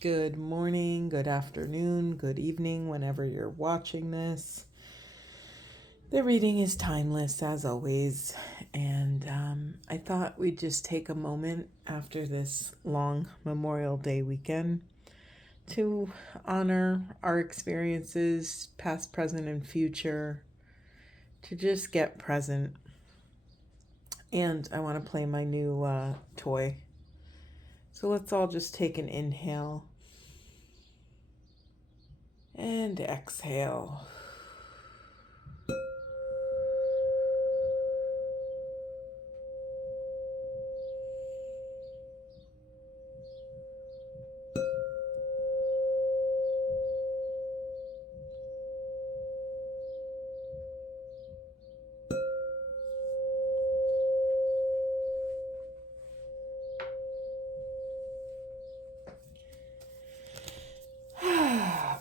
Good morning, good afternoon, good evening, whenever you're watching this. The reading is timeless as always, and I thought we'd just take a moment after this long Memorial Day weekend to honor our experiences, past, present, and future, to just get present. And I want to play my new toy. So let's all just take an inhale and exhale.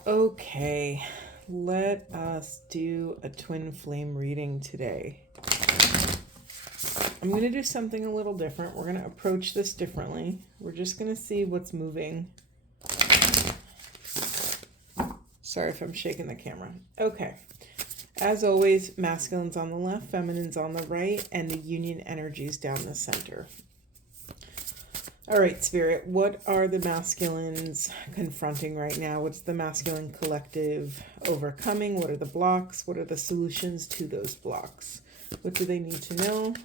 Okay, let us do a twin flame reading today. I'm going to do something a little different. We're going to approach this differently. We're just going to see what's moving. Sorry if I'm shaking the camera. Okay. As always, masculine's on the left, feminine's on the right, and the union energies down the center. All right, Spirit, what are the masculines confronting right now? What's the masculine collective overcoming? What are the blocks? What are the solutions to those blocks? What do they need to know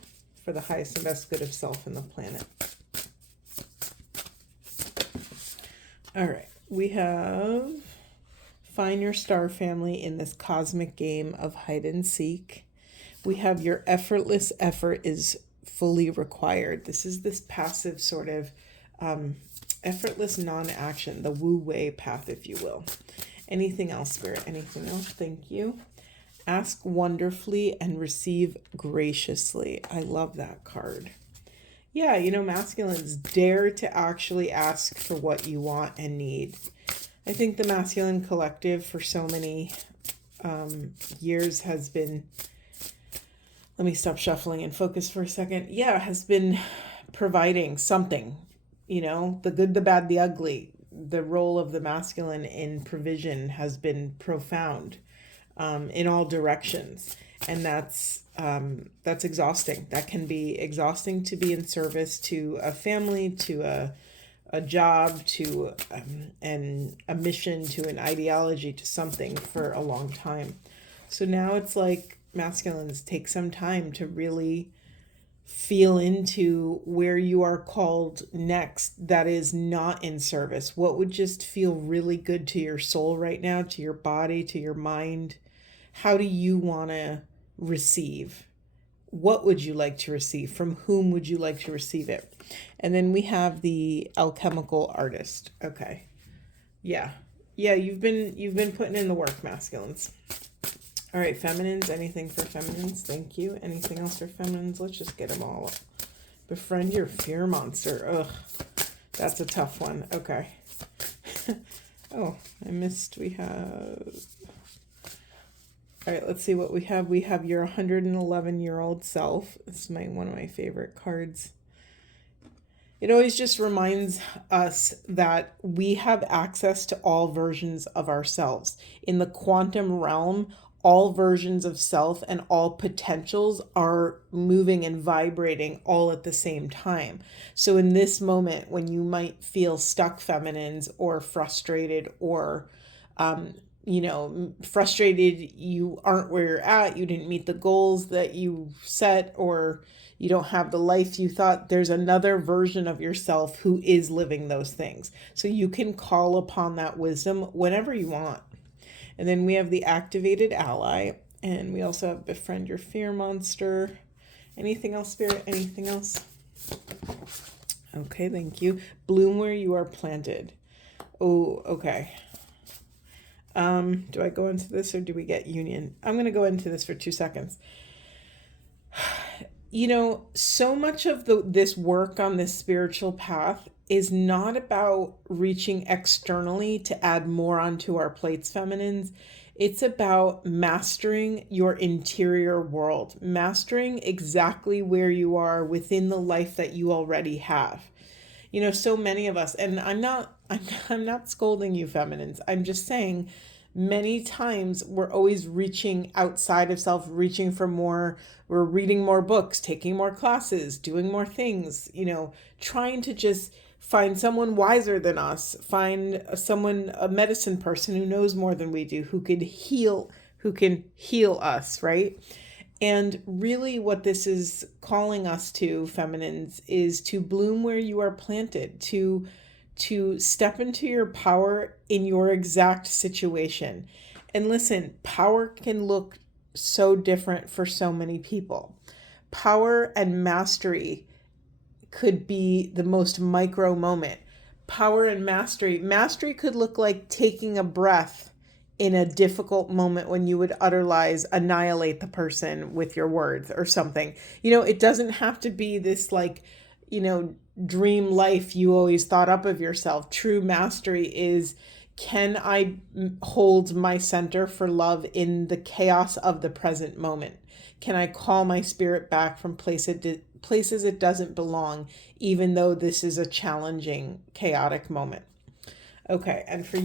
for the highest and best good of self and the planet? All right, we have find your star family in this cosmic game of hide and seek. We have your effortless effort is fully required. This is this passive sort of effortless non-action, the wu-wei path, if you will. Anything else, Spirit? Anything else? Thank you. Ask wonderfully and receive graciously. I love that card. Yeah, masculines dare to actually ask for what you want and need. I think the masculine collective for so many years has been, let me stop shuffling and focus for a second. Yeah, has been providing something, the good, the bad, the ugly. The role of the masculine in provision has been profound in all directions. And that's exhausting. That can be exhausting to be in service to a family, to a job, to and a mission, to an ideology, to something for a long time. So now it's like masculines take some time to really feel into where you are called next that is not in service. What would just feel really good to your soul right now, to your body, to your mind? How do you want to receive? What would you like to receive? From whom would you like to receive it? And then we have the alchemical artist. Okay. Yeah, you've been putting in the work, masculines. All right, feminines, anything for feminines? Thank you. Anything else for feminines? Let's just get them all. Befriend your fear monster. Ugh, that's a tough one. Okay. Oh, I missed. We have... All right, let's see what we have. We have your 111-year-old self. This is one of my favorite cards. It always just reminds us that we have access to all versions of ourselves. In the quantum realm, all versions of self and all potentials are moving and vibrating all at the same time. So in this moment, when you might feel stuck, feminines, or frustrated, or frustrated you aren't where you're at, you didn't meet the goals that you set, or you don't have the life you thought, there's another version of yourself who is living those things. So you can call upon that wisdom whenever you want. And then we have the activated ally, and we also have befriend your fear monster. Anything else, Spirit? Anything else? Okay, thank you. Bloom where you are planted. Oh, okay. Do I go into this or do we get union? I'm going to go into this for 2 seconds. So much of this work on this spiritual path is not about reaching externally to add more onto our plates, feminines. It's about mastering your interior world, mastering exactly where you are within the life that you already have. So many of us, and I'm not scolding you feminines. I'm just saying many times we're always reaching outside of self, reaching for more. We're reading more books, taking more classes, doing more things, trying to just find someone wiser than us, find someone, a medicine person who knows more than we do, who can heal us, right? And really what this is calling us to, feminines, is to bloom where you are planted, to step into your power in your exact situation. And listen, power can look so different for so many people. Power and mastery could be the most micro moment. Power and mastery could look like taking a breath in a difficult moment when you would otherwise annihilate the person with your words or something. It doesn't have to be this dream life you always thought up of yourself. True mastery is, can I hold my center for love in the chaos of the present moment? Can I call my spirit back from places it doesn't belong, even though this is a challenging, chaotic moment? Okay, and for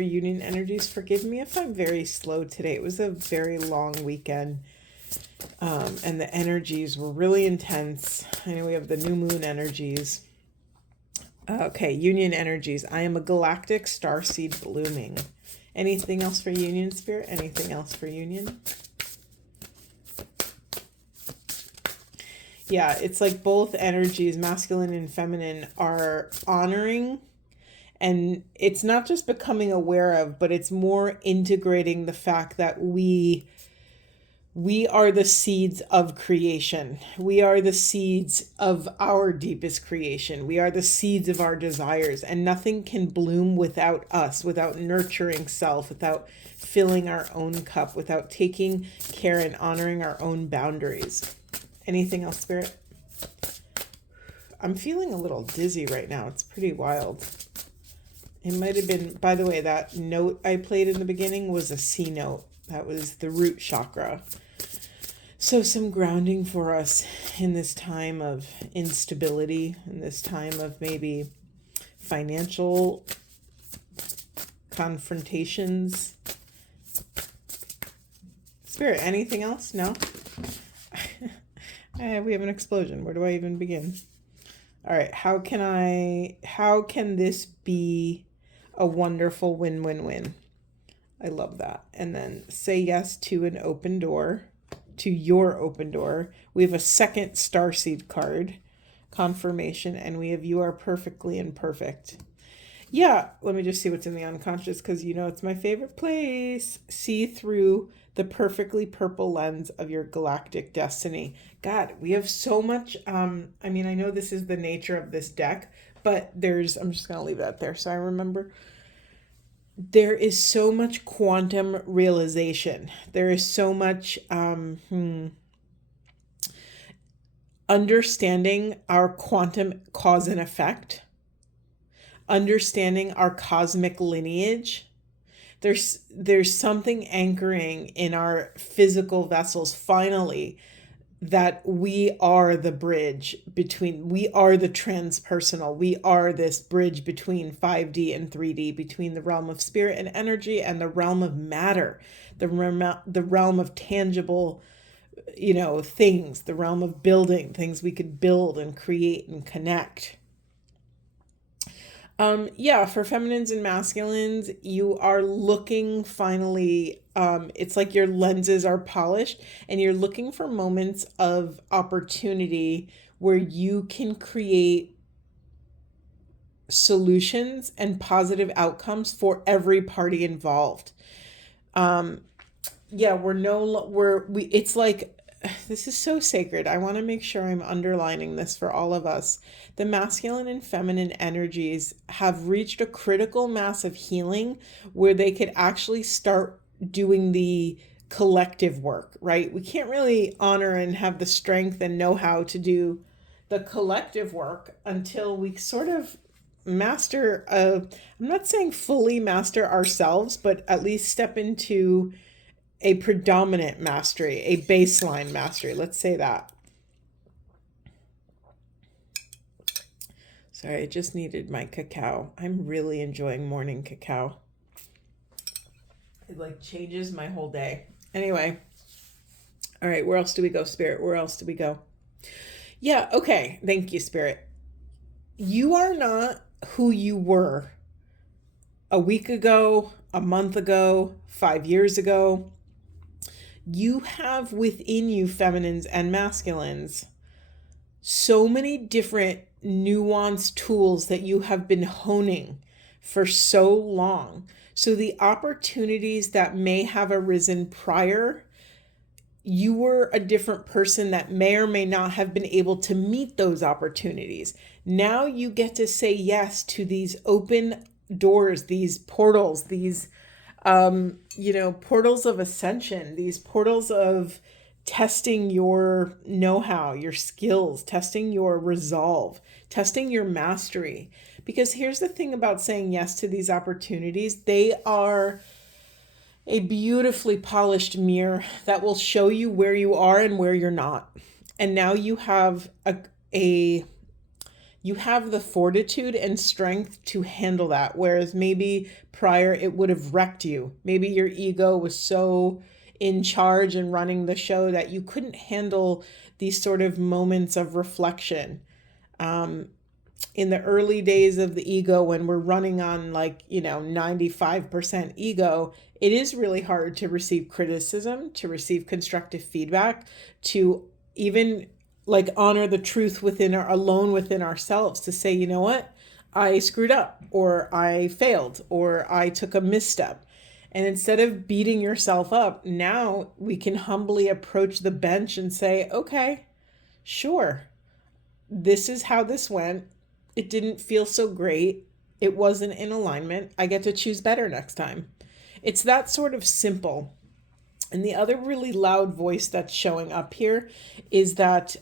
union energies, forgive me if I'm very slow today. It was a very long weekend, and the energies were really intense. I know we have the new moon energies. Okay, union energies. I am a galactic starseed blooming. Anything else for union, Spirit? Anything else for union? Yeah, it's like both energies, masculine and feminine, are honoring. And it's not just becoming aware of, but it's more integrating the fact that we are the seeds of creation. We are the seeds of our deepest creation. We are the seeds of our desires, and nothing can bloom without us, without nurturing self, without filling our own cup, without taking care and honoring our own boundaries. Anything else, Spirit? I'm feeling a little dizzy right now. It's pretty wild. It might have been, by the way, that note I played in the beginning was a C note. That was the root chakra. So some grounding for us in this time of instability, in this time of maybe financial confrontations. Spirit, anything else? No? We have an explosion. Where do I even begin? All right. How can this be a wonderful win-win-win? I love that. And then say yes to an open door, to your open door. We have a second starseed card, confirmation, and we have you are perfectly imperfect. Yeah, let me just see what's in the unconscious, because it's my favorite place. See through the perfectly purple lens of your galactic destiny. God, we have so much. I know this is the nature of this deck, but I'm just going to leave that there so I remember. There is so much quantum realization. There is so much understanding our quantum cause and effect, understanding our cosmic lineage. There's something anchoring in our physical vessels, finally, that we are the bridge between, we are the transpersonal. We are this bridge between 5D and 3D, between the realm of spirit and energy and the realm of matter, the realm of tangible, things, the realm of building, things we could build and create and connect. For feminines and masculines, you are looking finally, it's like your lenses are polished and you're looking for moments of opportunity where you can create solutions and positive outcomes for every party involved. It's like, this is so sacred. I want to make sure I'm underlining this for all of us. The masculine and feminine energies have reached a critical mass of healing where they could actually start doing the collective work, right? We can't really honor and have the strength and know-how to do the collective work until we sort of master, I'm not saying fully master ourselves, but at least step into a predominant mastery, a baseline mastery. Let's say that. Sorry, I just needed my cacao. I'm really enjoying morning cacao. It like changes my whole day. Anyway. All right, where else do we go, Spirit? Where else do we go? Yeah, okay. Thank you, Spirit. You are not who you were a week ago, a month ago, 5 years ago. You have within you, feminines and masculines, so many different nuanced tools that you have been honing for so long. So the opportunities that may have arisen prior, you were a different person that may or may not have been able to meet those opportunities. Now you get to say yes to these open doors, these portals, these portals of ascension, these portals of testing your know-how, your skills, testing your resolve, testing your mastery. Because here's the thing about saying yes to these opportunities. They are a beautifully polished mirror that will show you where you are and where you're not. And now you have you have the fortitude and strength to handle that. Whereas maybe prior it would have wrecked you. Maybe your ego was so in charge and running the show that you couldn't handle these sort of moments of reflection. In the early days of the ego, when we're running on 95% ego, it is really hard to receive criticism, to receive constructive feedback, to even honor the truth alone within ourselves, to say, you know what, I screwed up, or I failed, or I took a misstep. And instead of beating yourself up, now we can humbly approach the bench and say, okay, sure, this is how this went. It didn't feel so great. It wasn't in alignment. I get to choose better next time. It's that sort of simple. And the other really loud voice that's showing up here is that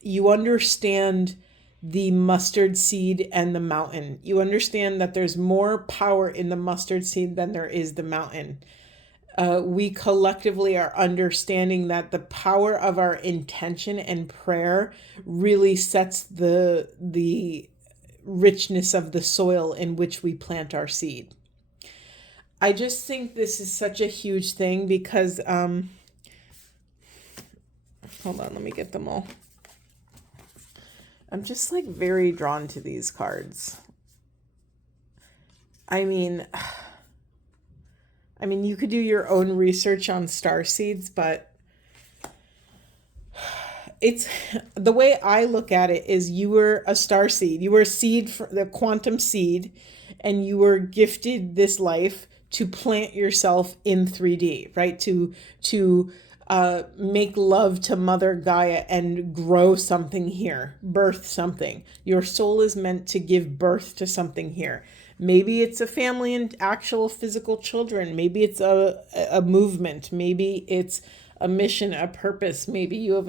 you understand the mustard seed and the mountain. You understand that there's more power in the mustard seed than there is the mountain. We collectively are understanding that the power of our intention and prayer really sets the richness of the soil in which we plant our seed. I just think this is such a huge thing because, hold on, let me get them all. I'm just very drawn to these cards. I mean, you could do your own research on star seeds, but it's the way I look at it is you were a star seed. You were a seed, for the quantum seed, and you were gifted this life to plant yourself in 3D, right? To make love to Mother Gaia and grow something here, birth something. Your soul is meant to give birth to something here. Maybe it's a family and actual physical children. Maybe it's a movement. Maybe it's a mission, a purpose. Maybe you have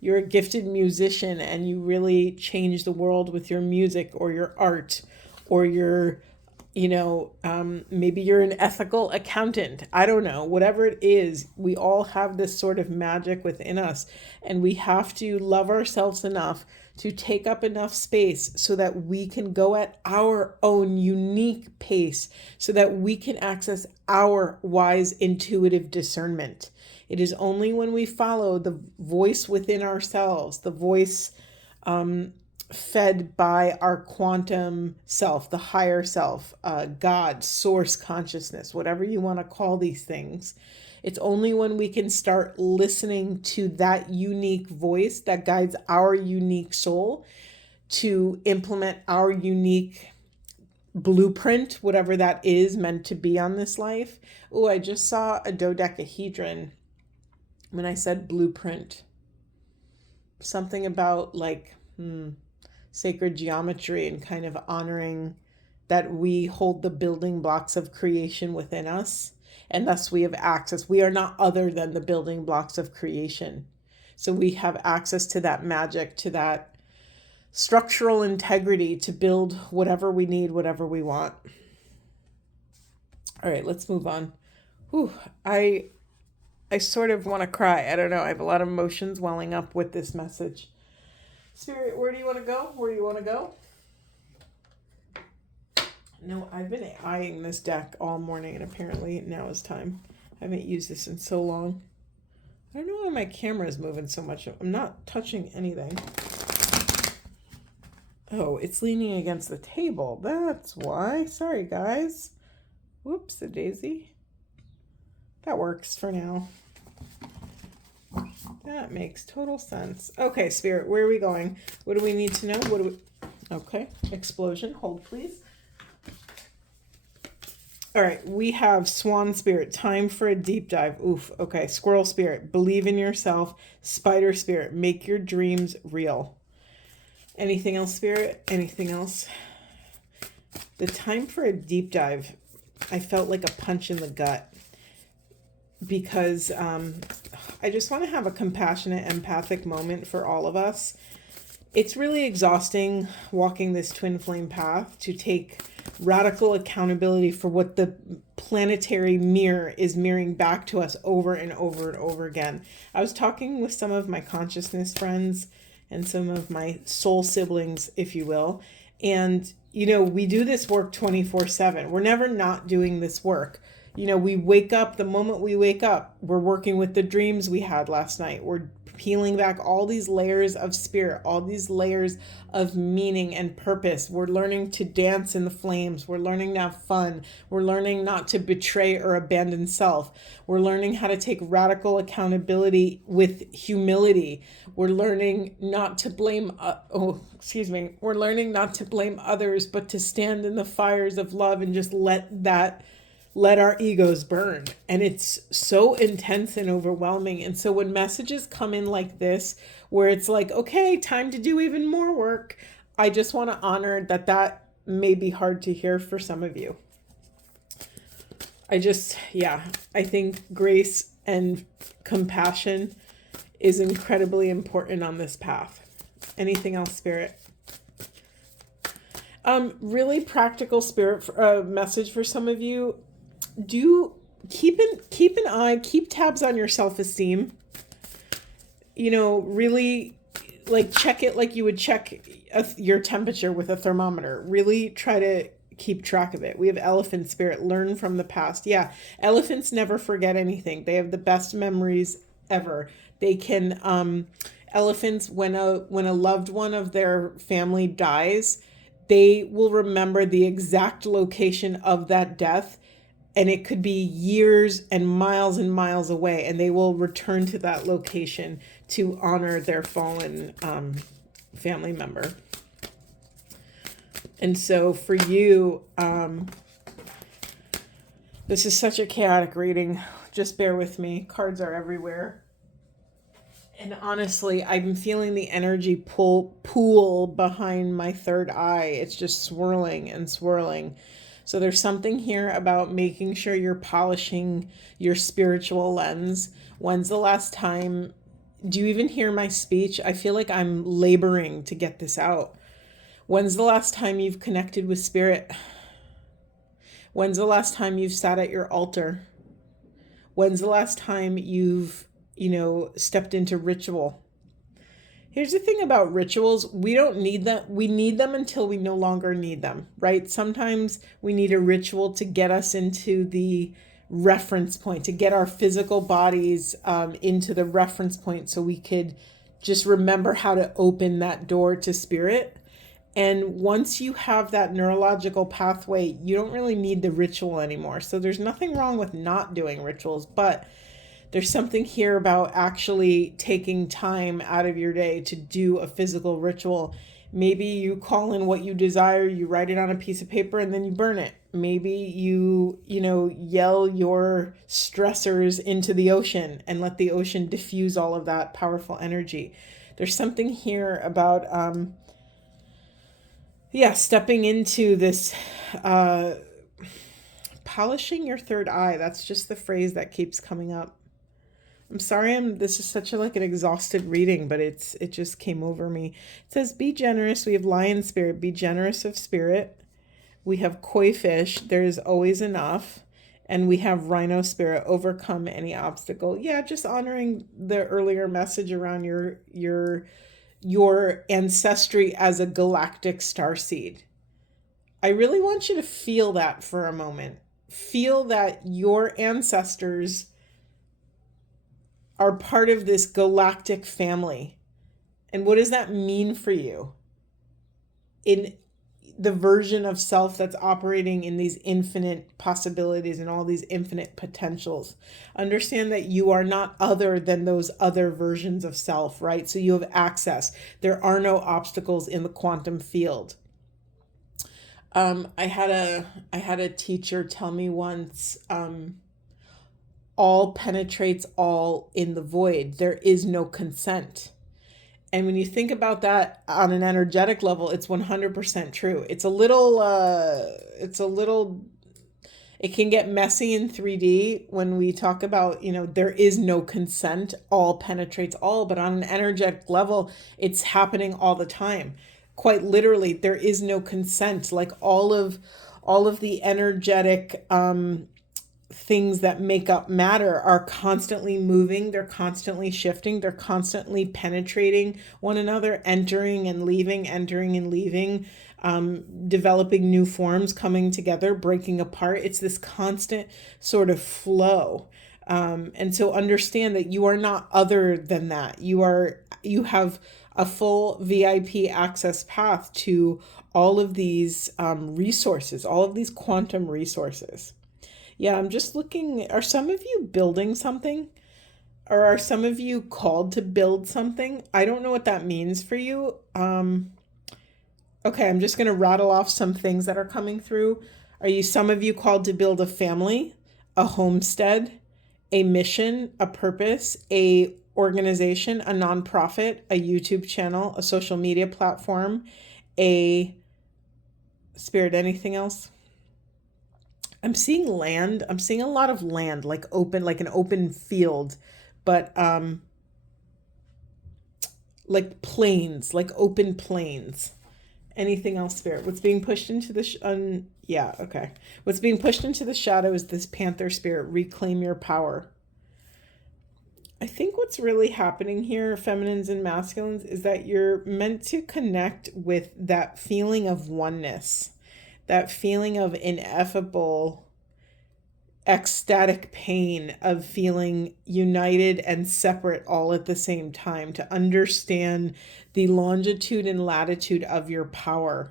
you're a gifted musician and you really change the world with your music or your art, or maybe you're an ethical accountant. I don't know. Whatever it is, we all have this sort of magic within us, and we have to love ourselves enough to take up enough space so that we can go at our own unique pace, so that we can access our wise, intuitive discernment. It is only when we follow the voice within ourselves, the voice fed by our quantum self, the higher self, God, source consciousness, whatever you want to call these things. It's only when we can start listening to that unique voice that guides our unique soul to implement our unique blueprint, whatever that is meant to be on this life. Oh, I just saw a dodecahedron when I said blueprint. Something about sacred geometry and kind of honoring that we hold the building blocks of creation within us, and thus we have access. We are not other than the building blocks of creation. So we have access to that magic, to that structural integrity to build whatever we need, whatever we want. All right, let's move on. Whew, I sort of want to cry. I don't know. I have a lot of emotions welling up with this message. Spirit, where do you want to go? Where do you want to go? No, I've been eyeing this deck all morning, and apparently now is time. I haven't used this in so long. I don't know why my camera is moving so much. I'm not touching anything. Oh, it's leaning against the table. That's why. Sorry, guys. Whoops, a daisy. That works for now. That makes total sense. Okay, Spirit, where are we going? What do we need to know? Okay, explosion. Hold, please. All right, we have Swan Spirit, time for a deep dive. Oof, okay. Squirrel Spirit, believe in yourself. Spider Spirit, make your dreams real. Anything else, Spirit? Anything else? The time for a deep dive, I felt like a punch in the gut because I just want to have a compassionate, empathic moment for all of us. It's really exhausting walking this twin flame path to take radical accountability for what the planetary mirror is mirroring back to us over and over and over again. I was talking with some of my consciousness friends and some of my soul siblings, if you will. And, you know, we do this work 24/7. We're never not doing this work. You know, we wake up, the moment we wake up, we're working with the dreams we had last night. We're peeling back all these layers of spirit, all these layers of meaning and purpose. We're learning to dance in the flames. We're learning to have fun. We're learning not to betray or abandon self. We're learning how to take radical accountability with humility. We're learning not to blame, We're learning not to blame others, but to stand in the fires of love and just let our egos burn. And it's so intense and overwhelming. And so when messages come in like this, where it's like, okay, time to do even more work, I just want to honor that may be hard to hear for some of you. I think grace and compassion is incredibly important on this path. Anything else, Spirit? Really practical Spirit message for some of you. Do keep tabs on your self-esteem. You know, really like check it like you would check your temperature with a thermometer. Really try to keep track of it. We have elephant Spirit, learn from the past. Yeah, elephants never forget anything. They have the best memories ever. They can elephants, when a loved one of their family dies, they will remember the exact location of that death. And it could be years and miles away, and they will return to that location to honor their fallen family member. And so for you, this is such a chaotic reading. Just bear with me. Cards are everywhere. And honestly, I'm feeling the energy pool behind my third eye. It's just swirling and swirling. So there's something here about making sure you're polishing your spiritual lens. When's the last time? Do you even hear my speech? I feel like I'm laboring to get this out. When's the last time you've connected with Spirit? When's the last time you've sat at your altar? When's the last time you've, stepped into ritual? Here's the thing about rituals. We don't need them. We need them until we no longer need them, right? Sometimes we need a ritual to get us into the reference point, to get our physical bodies into the reference point so we could just remember how to open that door to Spirit. And once you have that neurological pathway, you don't really need the ritual anymore. So there's nothing wrong with not doing rituals, but there's something here about actually taking time out of your day to do a physical ritual. Maybe you call in what you desire, you write it on a piece of paper, and then you burn it. Maybe you yell your stressors into the ocean and let the ocean diffuse all of that powerful energy. There's something here about, stepping into this, polishing your third eye. That's just the phrase that keeps coming up. I'm sorry, this is such an exhausted reading, but it just came over me. It says, be generous. We have lion spirit, be generous of spirit. We have koi fish, there's always enough. And we have rhino spirit, overcome any obstacle. Yeah, just honoring the earlier message around your your ancestry as a galactic starseed. I really want you to feel that for a moment. Feel that your ancestors are part of this galactic family. And what does that mean for you in the version of self that's operating in these infinite possibilities and all these infinite potentials? Understand that you are not other than those other versions of self, right? So you have access. There are no obstacles in the quantum field. I had a teacher tell me once, all penetrates all in the void. There is no consent. And when you think about that on an energetic level, it's 100% true. It's a little, it can get messy in 3D when we talk about, there is no consent, all penetrates all, but on an energetic level, it's happening all the time. Quite literally, there is no consent. Like all of the energetic, things that make up matter are constantly moving, they're constantly shifting, they're constantly penetrating one another, entering and leaving, developing new forms, coming together, breaking apart. It's this constant sort of flow. And so understand that you are not other than that. You have a full VIP access path to all of these resources, all of these quantum resources. Yeah, I'm just looking. Are some of you building something? Or are some of you called to build something? I don't know what that means for you. Okay, I'm just going to rattle off some things that are coming through. Some of you called to build a family, a homestead, a mission, a purpose, a organization, a nonprofit, a YouTube channel, a social media platform, a spirit, anything else? I'm seeing land. I'm seeing a lot of land, like open, like an open field, but like plains, like open plains. Anything else, spirit? What's being pushed into the yeah, okay. What's being pushed into the shadow is this panther spirit. Reclaim your power. I think what's really happening here, feminines and masculines, is that you're meant to connect with that feeling of oneness. That feeling of ineffable, ecstatic pain of feeling united and separate all at the same time, to understand the longitude and latitude of your power.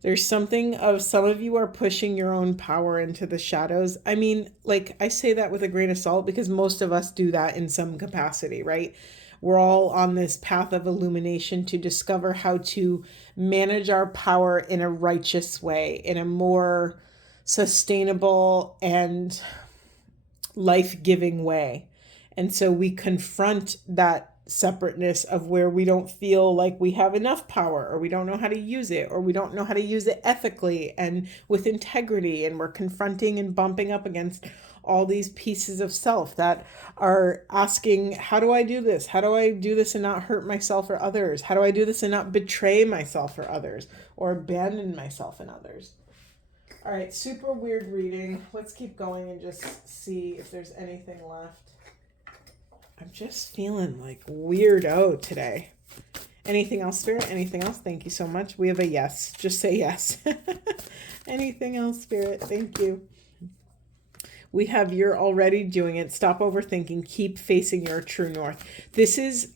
There's something of some of you are pushing your own power into the shadows. I mean, like, I say that with a grain of salt because most of us do that in some capacity, right? We're all on this path of illumination to discover how to manage our power in a righteous way, in a more sustainable and life-giving way. And so we confront that separateness of where we don't feel like we have enough power, or we don't know how to use it, or we don't know how to use it ethically and with integrity. And we're confronting and bumping up against all these pieces of self that are asking, how do I do this? How do I do this and not hurt myself or others? How do I do this and not betray myself or others, or abandon myself and others? All right, super weird reading. Let's keep going and just see if there's anything left. I'm just feeling like weirdo today. Anything else, Spirit? Anything else? Thank you so much. We have a yes. Just say yes. Anything else, Spirit? Thank you. We have you're already doing it. Stop overthinking. Keep facing your true north. This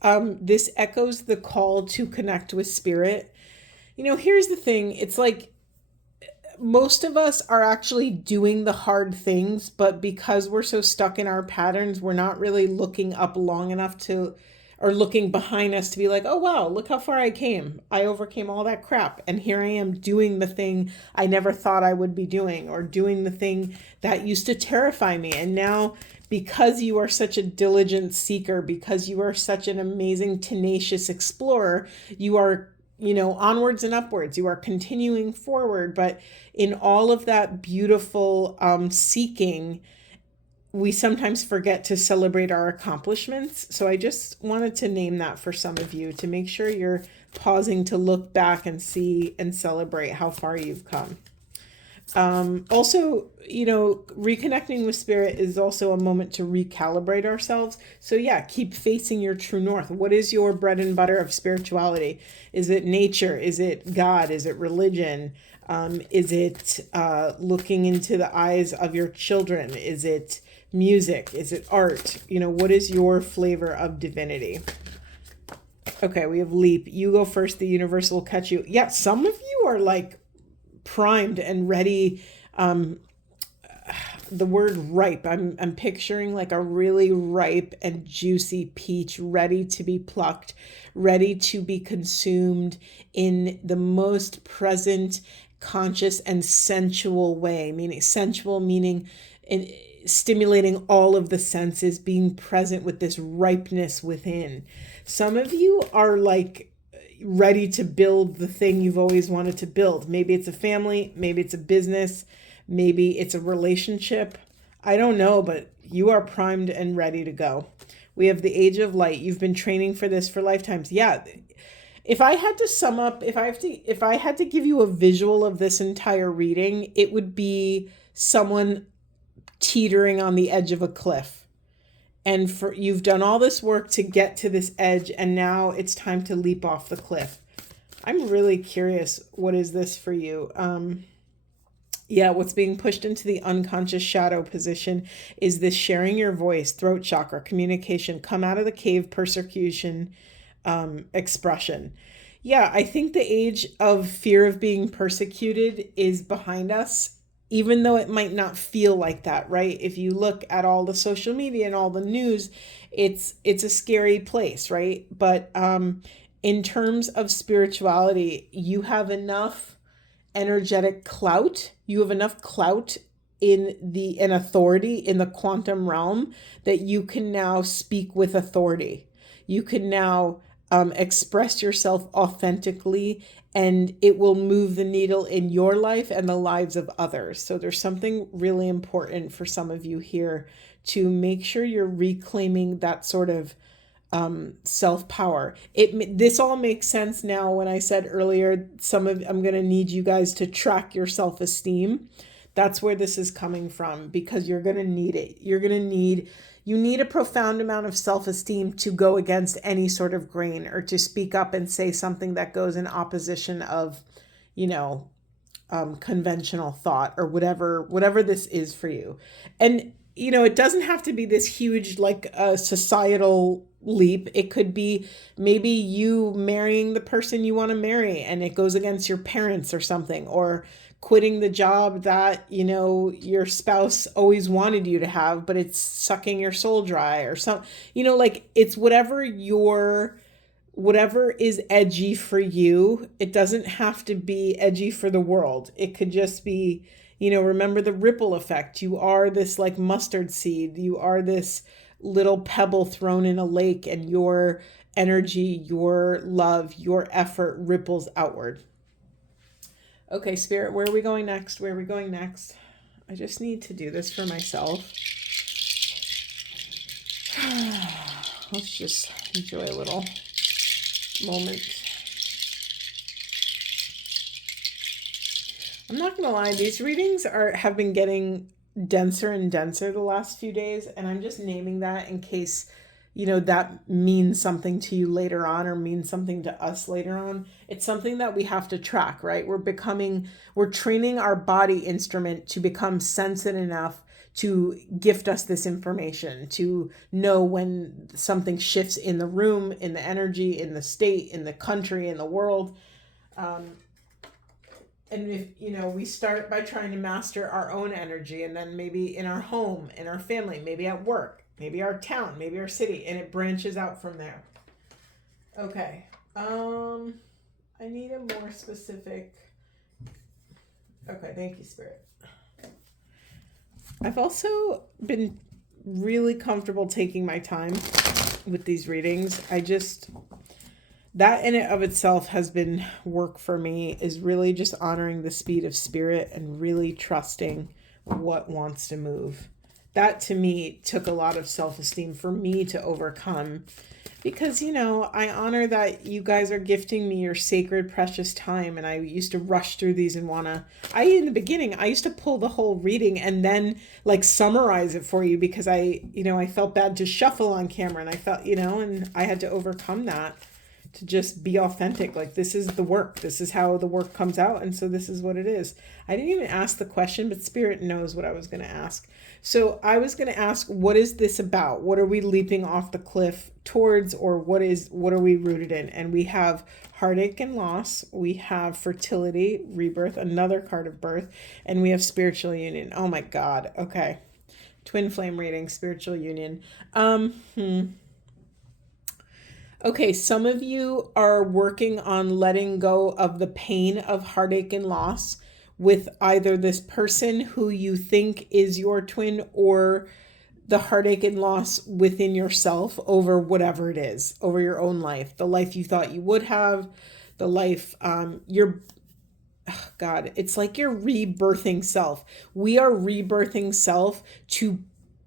echoes the call to connect with Spirit. Here's the thing. It's like most of us are actually doing the hard things, but because we're so stuck in our patterns, we're not really looking up long enough or looking behind us to be like, oh, wow, look how far I came. I overcame all that crap. And here I am doing the thing I never thought I would be doing, or doing the thing that used to terrify me. And now, because you are such a diligent seeker, because you are such an amazing, tenacious explorer, you are onwards and upwards. You are continuing forward. But in all of that beautiful seeking, we sometimes forget to celebrate our accomplishments. So I just wanted to name that for some of you, to make sure you're pausing to look back and see and celebrate how far you've come. Also, reconnecting with spirit is also a moment to recalibrate ourselves. So yeah, keep facing your true north. What is your bread and butter of spirituality? Is it nature? Is it God? Is it religion? Is it looking into the eyes of your children? Is it music? Is it art? What is your flavor of divinity? Okay, we have leap. You go first. The universe will catch you. Yeah, some of you are like primed and ready. The word ripe, I'm picturing like a really ripe and juicy peach ready to be plucked, ready to be consumed in the most present, conscious, and sensual way. Meaning in stimulating all of the senses, being present with this ripeness within. Some of you are like ready to build the thing you've always wanted to build. Maybe it's a family, maybe it's a business, maybe it's a relationship. I don't know, but you are primed and ready to go. We have the Age of Light. You've been training for this for lifetimes. Yeah. If I had to sum up, if I had to give you a visual of this entire reading, it would be someone teetering on the edge of a cliff. And you've done all this work to get to this edge, and now it's time to leap off the cliff. I'm really curious, what is this for you? What's being pushed into the unconscious shadow position is this sharing your voice, throat chakra, communication, come out of the cave, persecution, expression. Yeah, I think the age of fear of being persecuted is behind us, even though it might not feel like that, right? If you look at all the social media and all the news, it's a scary place, right? But in terms of spirituality, you have enough energetic clout. You have enough clout in authority in the quantum realm that you can now speak with authority. You can now express yourself authentically, and it will move the needle in your life and the lives of others. So there's something really important for some of you here to make sure you're reclaiming that sort of self-power. This all makes sense now when I said earlier, I'm going to need you guys to track your self-esteem. That's where this is coming from, because you're going to need it. You need a profound amount of self-esteem to go against any sort of grain, or to speak up and say something that goes in opposition of, conventional thought, or whatever this is for you. And, it doesn't have to be this huge, like a societal leap. It could be maybe you marrying the person you want to marry and it goes against your parents or something, or quitting the job that, your spouse always wanted you to have, but it's sucking your soul dry, or something, it's whatever is edgy for you. It doesn't have to be edgy for the world. It could just be, remember the ripple effect. You are this like mustard seed. You are this little pebble thrown in a lake, and your energy, your love, your effort ripples outward. Okay, Spirit, where are we going next? I just need to do this for myself. Let's just enjoy a little moment. I'm not going to lie, these readings have been getting denser and denser the last few days, and I'm just naming that in case that means something to you later on, or means something to us later on. It's something that we have to track, right? We're training our body instrument to become sensitive enough to gift us this information, to know when something shifts in the room, in the energy, in the state, in the country, in the world. And if, we start by trying to master our own energy, and then maybe in our home, in our family, maybe at work, maybe our town, maybe our city, and it branches out from there. Okay. I need a more specific. Okay, thank you, Spirit. I've also been really comfortable taking my time with these readings. That in and of itself has been work for me, is really just honoring the speed of spirit and really trusting what wants to move. That to me took a lot of self-esteem for me to overcome, Because, I honor that you guys are gifting me your sacred, precious time. And I used to rush through these and in the beginning, I used to pull the whole reading and then like summarize it for you because I felt bad to shuffle on camera and I felt, and I had to overcome that to just be authentic. Like, this is the work. This is how the work comes out. And so this is what it is. I didn't even ask the question, but Spirit knows what I was going to ask. So I was going to ask, what is this about? What are we leaping off the cliff towards, or what are we rooted in? And we have heartache and loss. We have fertility, rebirth, another card of birth, and we have spiritual union. Oh my God. Okay. Twin flame reading, spiritual union. Okay, some of you are working on letting go of the pain of heartache and loss with either this person who you think is your twin or the heartache and loss within yourself over whatever it is, over your own life, the life you thought you would have, the life God, it's like you're rebirthing self. We are rebirthing self to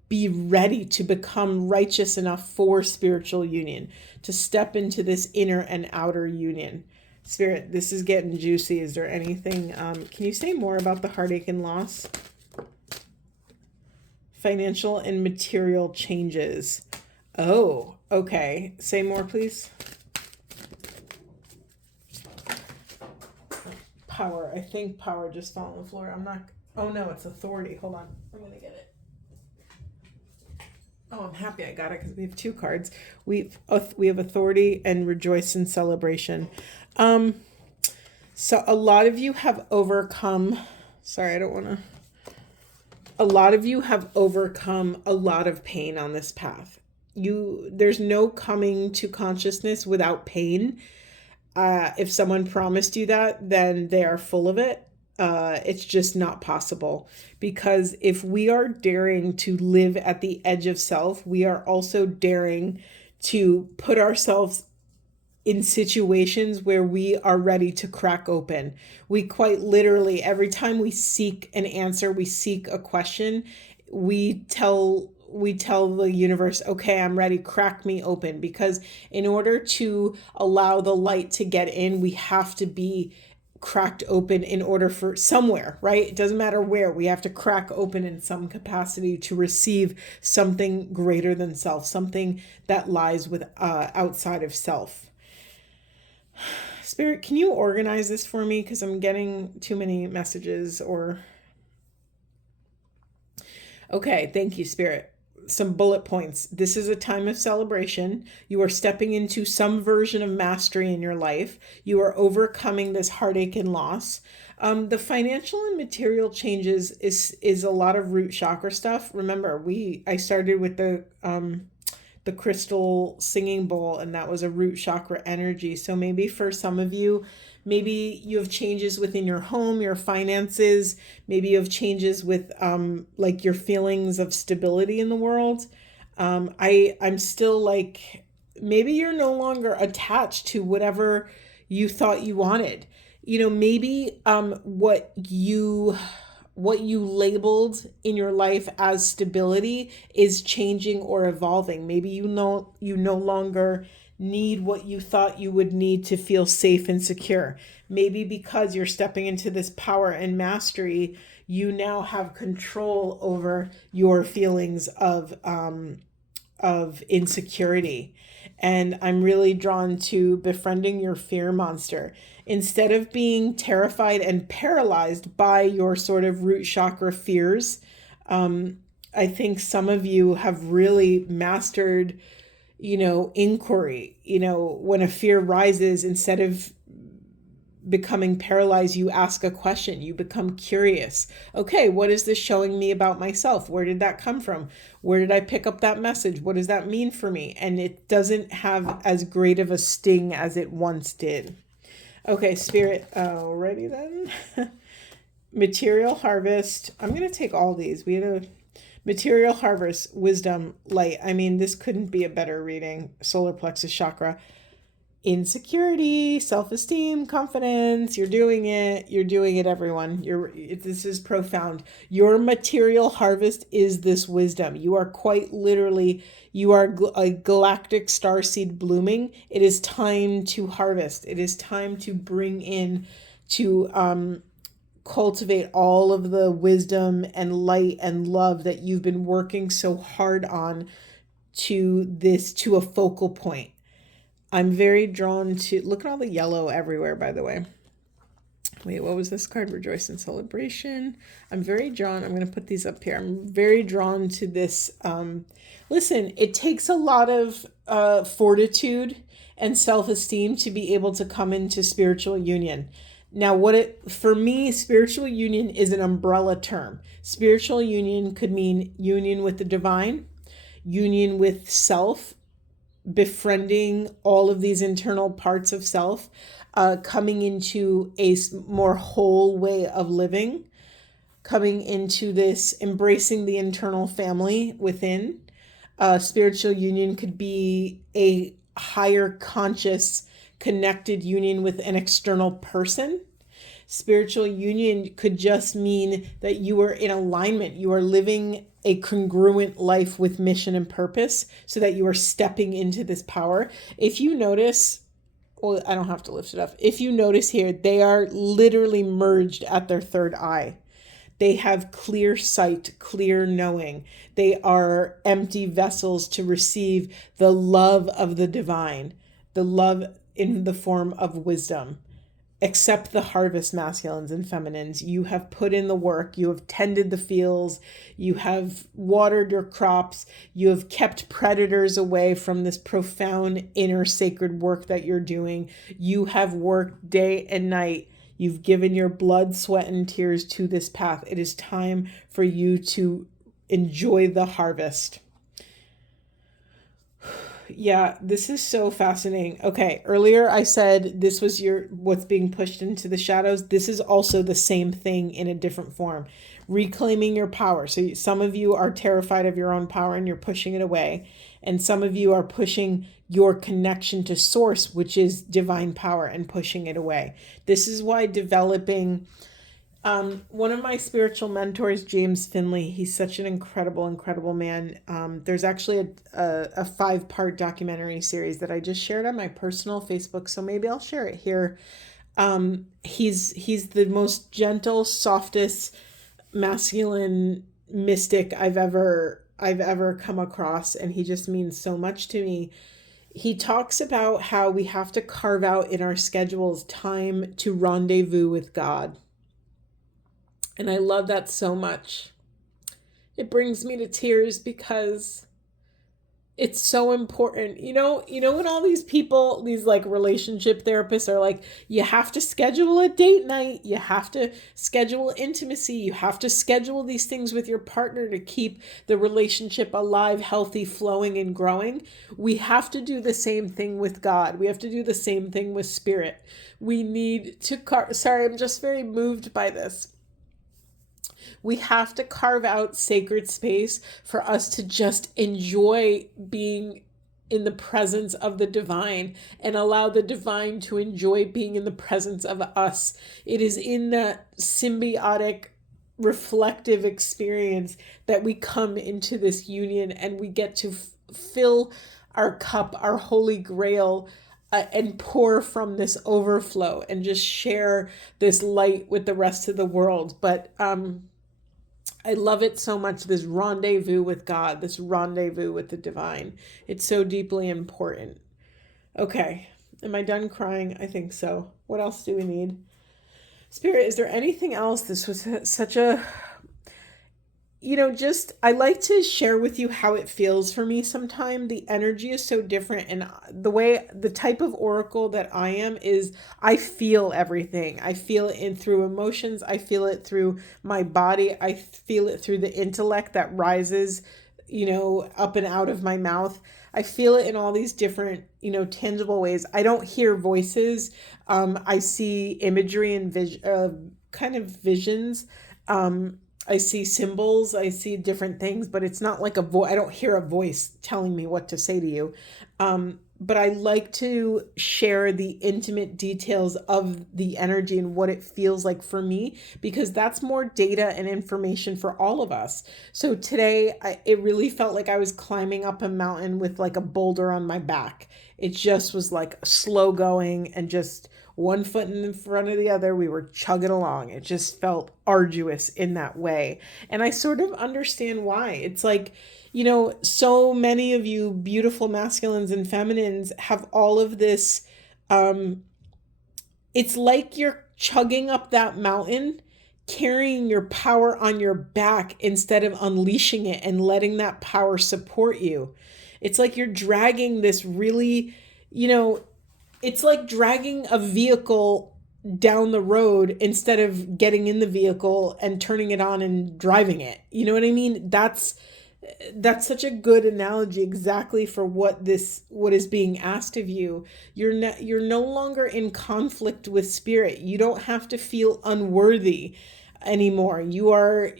be ready to become righteous enough for spiritual union, to step into this inner and outer union. Spirit, this is getting juicy. Is there anything, can you say more about the heartache and loss? Financial and material changes. Oh, okay. Say more, please. Power. I think power just fell on the floor. Oh no, it's authority. Hold on. I'm going to get it. Oh, I'm happy I got it because we have two cards. We have authority and rejoice in celebration. So a lot of you have overcome. Sorry, I don't want to. A lot of you have overcome a lot of pain on this path. There's no coming to consciousness without pain. If someone promised you that, then they are full of it. It's just not possible, because if we are daring to live at the edge of self, we are also daring to put ourselves in situations where we are ready to crack open. We quite literally, every time we seek an answer, we seek a question, we tell the universe, okay, I'm ready, crack me open. Because in order to allow the light to get in, we have to be cracked open in order for somewhere, right? It doesn't matter where. We have to crack open in some capacity to receive something greater than self, something that lies with outside of self. Spirit, can you organize this for me? Because I'm getting too many messages. Okay, thank you, Spirit. Some bullet points. This is a time of celebration. You are stepping into some version of mastery in your life. You are overcoming this heartache and loss. The financial and material changes is a lot of root chakra stuff. Remember, I started with the crystal singing bowl, and that was a root chakra energy. So maybe for some of you, maybe you have changes within your home, your finances. Maybe you have changes with like your feelings of stability in the world. I'm still like, maybe you're no longer attached to whatever you thought you wanted. Maybe what you labeled in your life as stability is changing or evolving. Maybe you no longer need what you thought you would need to feel safe and secure. Maybe because you're stepping into this power and mastery, you now have control over your feelings of insecurity. And I'm really drawn to befriending your fear monster. Instead of being terrified and paralyzed by your sort of root chakra fears, I think some of you have really mastered, inquiry. When a fear rises, instead of becoming paralyzed, you ask a question, you become curious. Okay, what is this showing me about myself? Where did that come from? Where did I pick up that message? What does that mean for me? And it doesn't have as great of a sting as it once did. Okay, Spirit, ready then? Material harvest. I'm going to take all these. We had a material harvest, wisdom, light. I mean, this couldn't be a better reading. Solar plexus chakra. insecurity, self-esteem, confidence. You're doing it, everyone. This is profound. Your material harvest is this wisdom. You are quite literally, you are a galactic starseed blooming. It is time to harvest. It is time to bring in, to cultivate all of the wisdom and light and love that you've been working so hard on to a focal point. I'm very drawn to, look at all the yellow everywhere, by the way. Wait, what was this card? Rejoice and celebration. I'm very drawn. I'm going to put these up here. I'm very drawn to this. Listen, it takes a lot of fortitude and self-esteem to be able to come into spiritual union. Now, for me, spiritual union is an umbrella term. Spiritual union could mean union with the divine, union with self, befriending all of these internal parts of self, coming into a more whole way of living, coming into this, embracing the internal family within. Spiritual union could be a higher conscious, connected union with an external person. Spiritual union could just mean that you are in alignment. You are living a congruent life with mission and purpose so that you are stepping into this power. If you notice, well, I don't have to lift it up. If you notice here, they are literally merged at their third eye. They have clear sight, clear knowing. They are empty vessels to receive the love of the divine, the love in the form of wisdom. Accept the harvest, masculines and feminines. You have put in the work. You have tended the fields. You have watered your crops. You have kept predators away from this profound inner sacred work that you're doing. You have worked day and night. You've given your blood, sweat, and tears to this path. It is time for you to enjoy the harvest. Yeah, this is so fascinating. Okay, earlier I said this was what's being pushed into the shadows. This is also the same thing in a different form. Reclaiming your power. So some of you are terrified of your own power and you're pushing it away. And some of you are pushing your connection to source, which is divine power, and pushing it away. This is why developing... one of my spiritual mentors, James Finley, he's such an incredible man. There's actually a 5-part documentary series that I just shared on my personal Facebook, so maybe I'll share it here. He's the most gentle, softest, masculine mystic I've ever come across, and he just means so much to me. He talks about how we have to carve out in our schedules time to rendezvous with God. And I love that so much. It brings me to tears because it's so important. You know when all these people, these like relationship therapists are like, you have to schedule a date night, you have to schedule intimacy, you have to schedule these things with your partner to keep the relationship alive, healthy, flowing, and growing. We have to do the same thing with God. We have to do the same thing with spirit. We need to, sorry, I'm just very moved by this. We have to carve out sacred space for us to just enjoy being in the presence of the divine and allow the divine to enjoy being in the presence of us. It is in that symbiotic, reflective experience that we come into this union and we get to fill our cup, our holy grail, and pour from this overflow and just share this light with the rest of the world. But I love it so much, this rendezvous with God, this rendezvous with the divine. It's so deeply important. Okay, am I done crying? I think so. What else do we need? Spirit, is there anything else? This was such a... I like to share with you how it feels for me sometimes. The energy is so different, and the type of oracle that I am is I feel everything. I feel it through emotions. I feel it through my body. I feel it through the intellect that rises, up and out of my mouth. I feel it in all these different, tangible ways. I don't hear voices. I see imagery and kind of visions. I see symbols, I see different things, but it's not like I don't hear a voice telling me what to say to you. but I like to share the intimate details of the energy and what it feels like for me, because that's more data and information for all of us. So today, it really felt like I was climbing up a mountain with like a boulder on my back. It just was like slow going and just one foot in front of the other. We were chugging along. It just felt arduous in that way. And I sort of understand why. It's like, so many of you beautiful masculines and feminines have all of this. It's like you're chugging up that mountain, carrying your power on your back instead of unleashing it and letting that power support you. It's like you're dragging this really, it's like dragging a vehicle down the road instead of getting in the vehicle and turning it on and driving it. You know what I mean? That's such a good analogy exactly for what is being asked of you. You're no longer in conflict with spirit. You don't have to feel unworthy anymore. You are,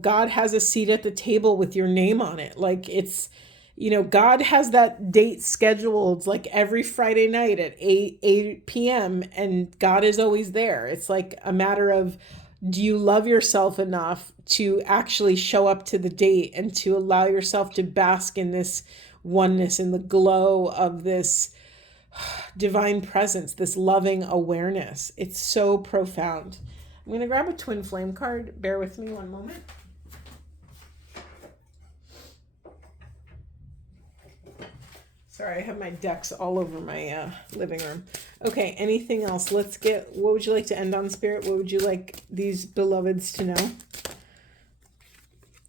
God has a seat at the table with your name on it. Like it's, God has that date scheduled like every Friday night at 8 p.m. and God is always there. It's like a matter of, do you love yourself enough to actually show up to the date and to allow yourself to bask in this oneness, in the glow of this divine presence, this loving awareness? It's so profound. I'm going to grab a twin flame card. Bear with me one moment. Sorry, I have my decks all over my living room. Okay, anything else? What would you like to end on, Spirit? What would you like these beloveds to know?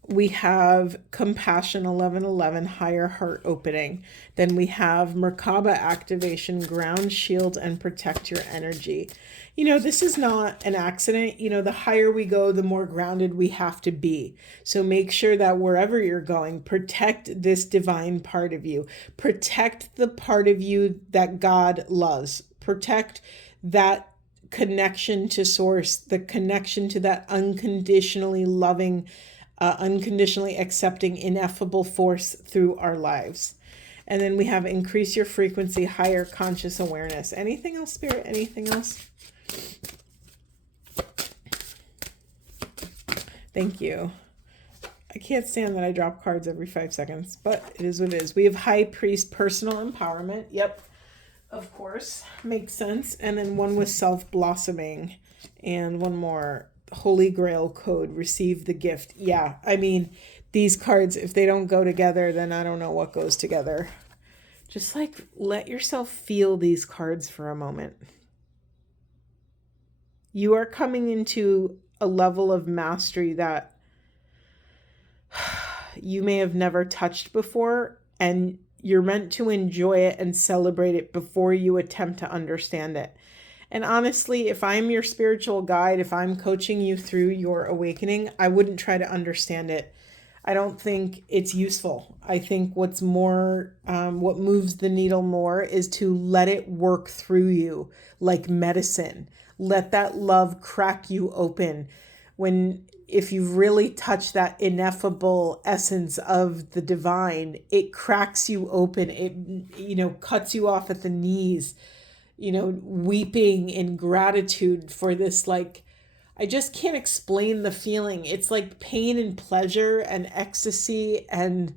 We have Compassion 1111, Higher Heart Opening. Then we have Merkaba Activation, Ground, Shield, and Protect Your Energy. This is not an accident. The higher we go, the more grounded we have to be. So make sure that wherever you're going, protect this divine part of you. Protect the part of you that God loves. Protect that connection to source, the connection to that unconditionally loving, unconditionally accepting, ineffable force through our lives. And then we have increase your frequency, higher conscious awareness. Anything else, Spirit? Anything else? Thank you. I can't stand that I drop cards every 5 seconds, but it is what it is. We have High Priest, personal empowerment. Yep, of course. Makes sense. And then one with self-blossoming. And one more, Holy Grail code, receive the gift. Yeah, I mean, these cards, if they don't go together, then I don't know what goes together. Just like let yourself feel these cards for a moment. You are coming into a level of mastery that you may have never touched before, and you're meant to enjoy it and celebrate it before you attempt to understand it. And honestly, if I'm your spiritual guide, if I'm coaching you through your awakening, I wouldn't try to understand it. I don't think it's useful. I think what's more, what moves the needle more is to let it work through you like medicine. Let that love crack you open. If you've really touched that ineffable essence of the divine, it cracks you open. It, cuts you off at the knees, weeping in gratitude for this, like, I just can't explain the feeling. It's like pain and pleasure and ecstasy, and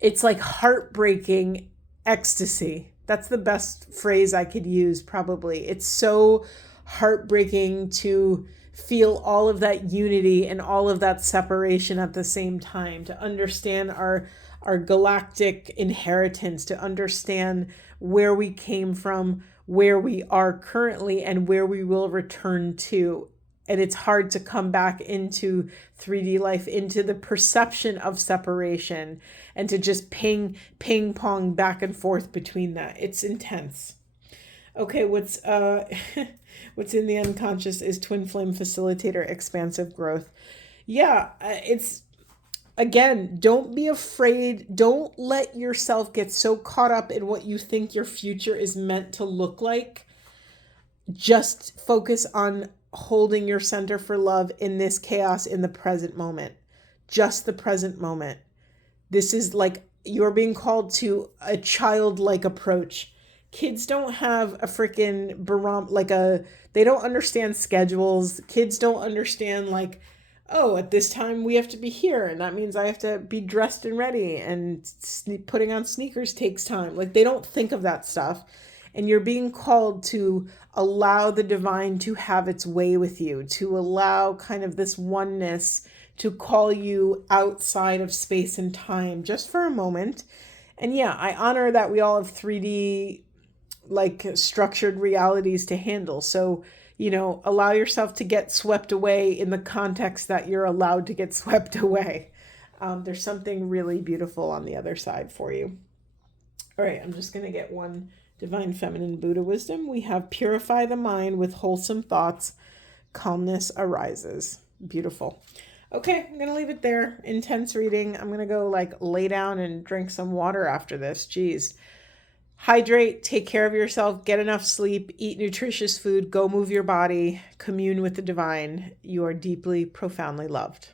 it's like heartbreaking ecstasy. That's the best phrase I could use, probably. It's so heartbreaking to feel all of that unity and all of that separation at the same time, to understand our galactic inheritance, to understand where we came from, where we are currently, and where we will return to. And it's hard to come back into 3D life, into the perception of separation, and to just ping pong back and forth between that. It's intense. Okay, what's in the unconscious is twin flame facilitator, expansive growth. Yeah, it's, again, don't be afraid. Don't let yourself get so caught up in what you think your future is meant to look like. Just focus on holding your center for love in this chaos, in the present moment. Just the present moment. This is like, you're being called to a childlike approach. Kids don't have a freaking they don't understand schedules. Kids don't understand, like, oh, at this time we have to be here, and that means I have to be dressed and ready, and putting on sneakers takes time. Like, they don't think of that stuff. And you're being called to allow the divine to have its way with you, to allow kind of this oneness to call you outside of space and time just for a moment. And yeah, I honor that we all have 3D, like, structured realities to handle. So, allow yourself to get swept away in the context that you're allowed to get swept away. There's something really beautiful on the other side for you. All right, I'm just going to get one Divine Feminine Buddha wisdom. We have purify the mind with wholesome thoughts. Calmness arises. Beautiful. Okay, I'm going to leave it there. Intense reading. I'm going to go lay down and drink some water after this. Jeez. Hydrate, take care of yourself, get enough sleep, eat nutritious food, go move your body, commune with the divine. You are deeply, profoundly loved.